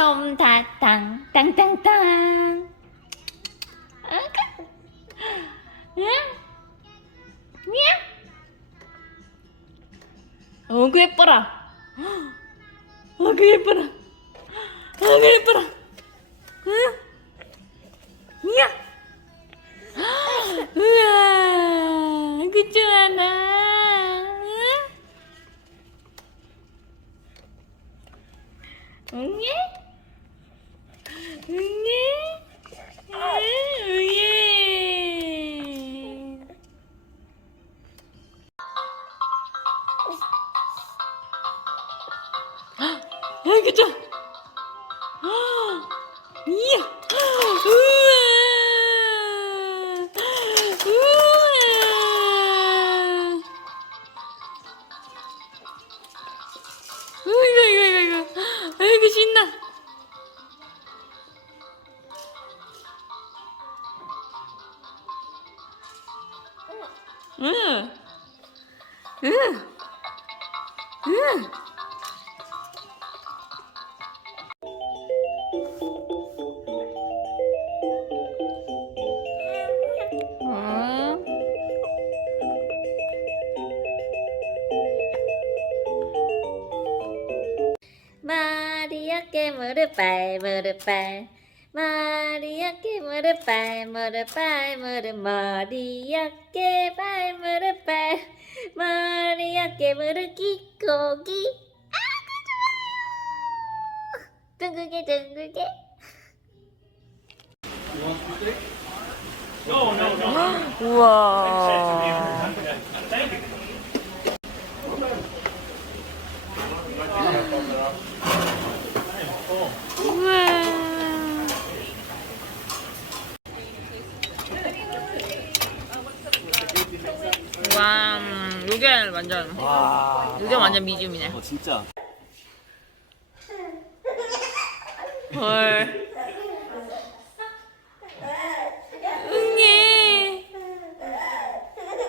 솜사탕 땅땅땅 응? 냐? 어그 예뻐라 어그 예뻐라 어그 예뻐라 응? 냐? 우와 그쵸 하나 응? 응 무릎발 무릎발 마리아께 무릎발 무릎발 무릎 마리아께 발 무릎발 마리아께 무릎 기고기. 아그 좋아요. 둥글게 둥글게. 우와. 와, 음, 요게 완전, 와. 요게 완전 미디움이네. 어 진짜. 헐. 응애.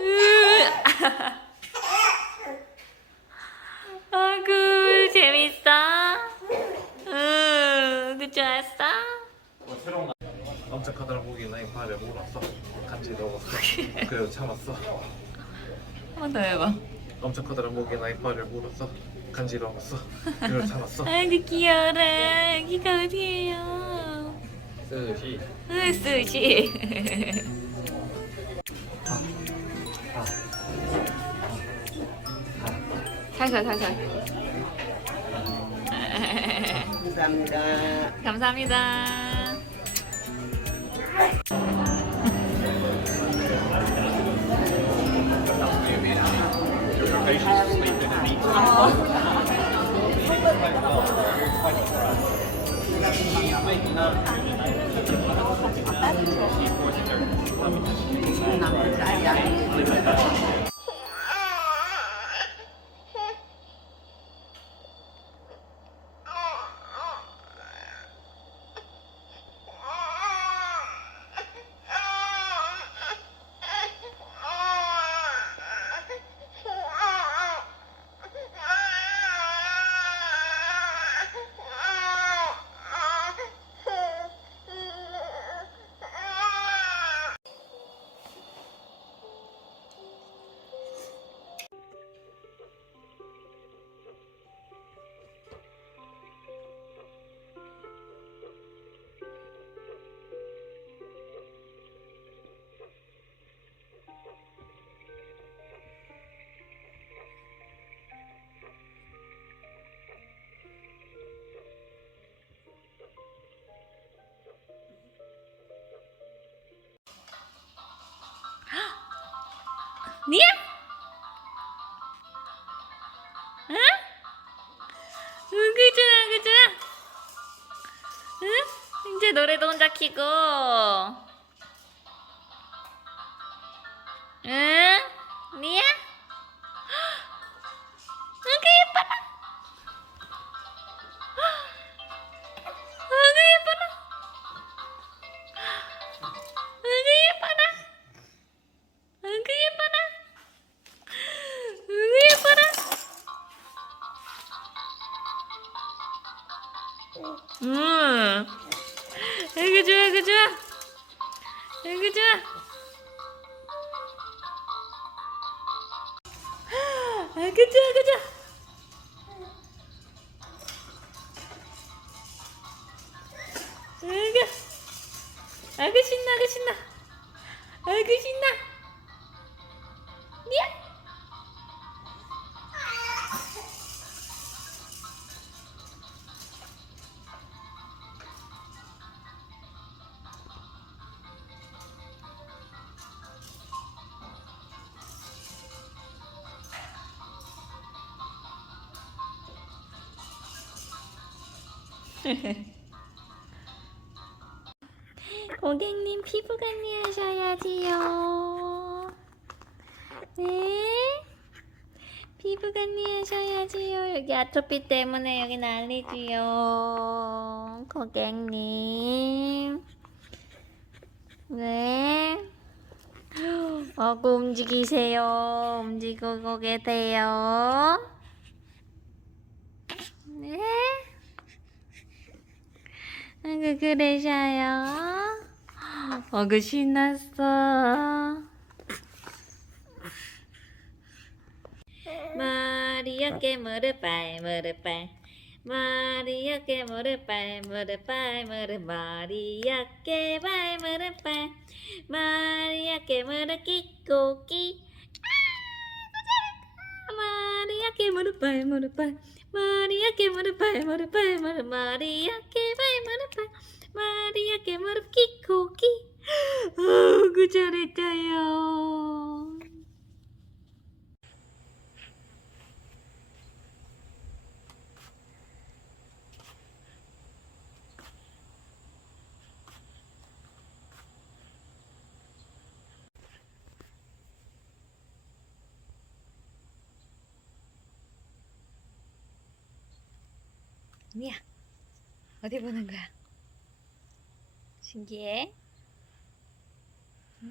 으. 아구 재밌어. 으, 그 좋았어. 새로운 깜짝 카드를 보기 나이 발에 물었어 간지 넣었어 그래도 참았어 한 번 더 해봐. 보기 나이 발에 물었어 간지 넣었어 그래도 참았어 아이고 귀여워라. 여기가 어디예요? 스시 으, 스시. 살살 살살. 감사합니다. 감사합니다. 니야? 노래도 혼자 키고. 응? 니야? 응, 그 예뻐라. 응, 그 예뻐라. 응, 그 예뻐라. 응, 그 예뻐라. 응, 그 예뻐라. 응? 음. 아이고 좋아, 아이고 좋아. 아이고, 아이고 신나, 아이고 신나. 아이고 신나. 고객님 피부 관리하셔야지요. 네. 피부 관리하셔야지요. 여기 아토피 때문에 여기 난리지요. 고객님. 네. 어구 움직이세요. 움직이고 계세요. 네. 아이고 그러셔요. 어그 신났어. 머리어깨 무릎발 무릎발. 머리어깨 무릎발 무릎발 무릎 머리어깨 발 무릎발. 머리어깨 무릎 끼고 끼 머리어깨 무릎발 무릎발 머리어깨 무릎발 무릎발 무릎 머리어깨 발 무릎발 머리어깨 무릎 끼고 끼 어그 잘했어요. 미야 어디 보는 거야? 신기해. 응?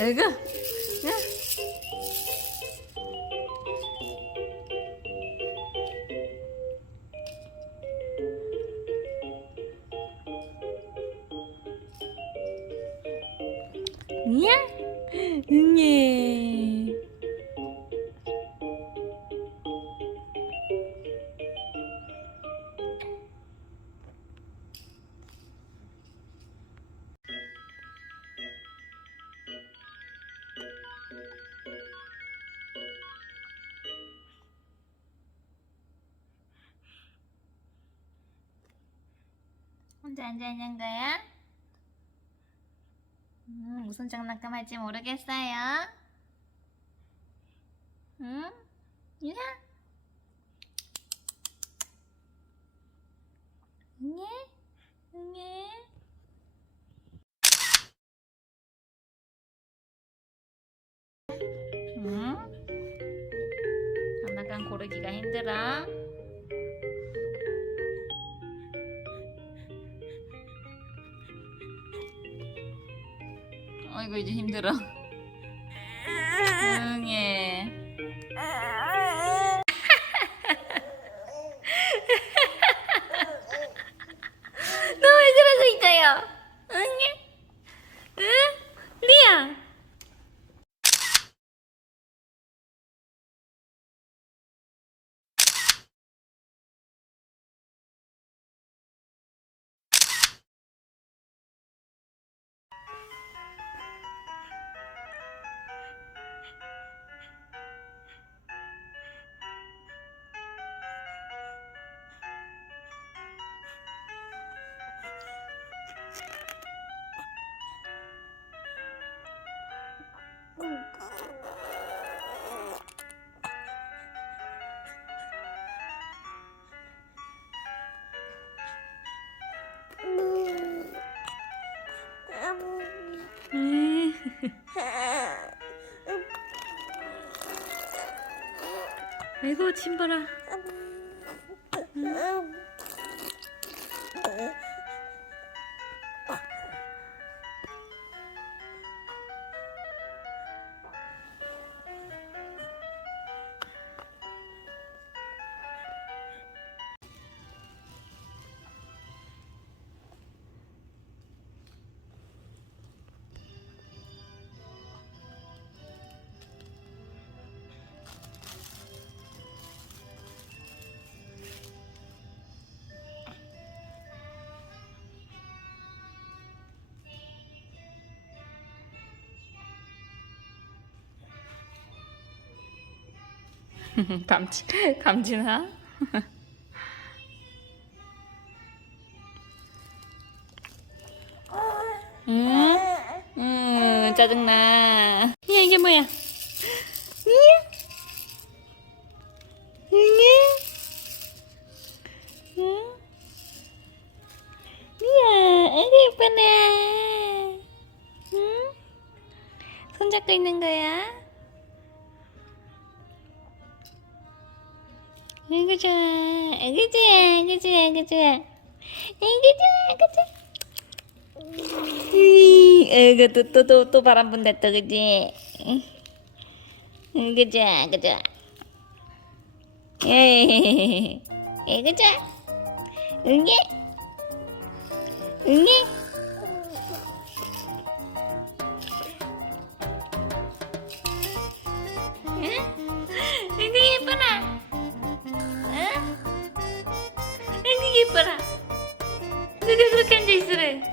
아이고. 야. 냐? 네. 혼자 앉아 있는 거야? 음, 무슨 장난감 할지 모르겠어요. 응? 유나? 응애? 응애? 응? 장난감 고르기가 힘들어? 어이구 이제 힘들어. 응애. 너왜 그러고 있어요? 응애? 응? 리아. 아이고 침 봐라. 감지 감지나? 응? 응 짜증나. 야 이게 뭐야? 아이고 좋아, 아이고 좋아, 아이고 좋아, 아이고 좋아. 으이, 아이 아이고 예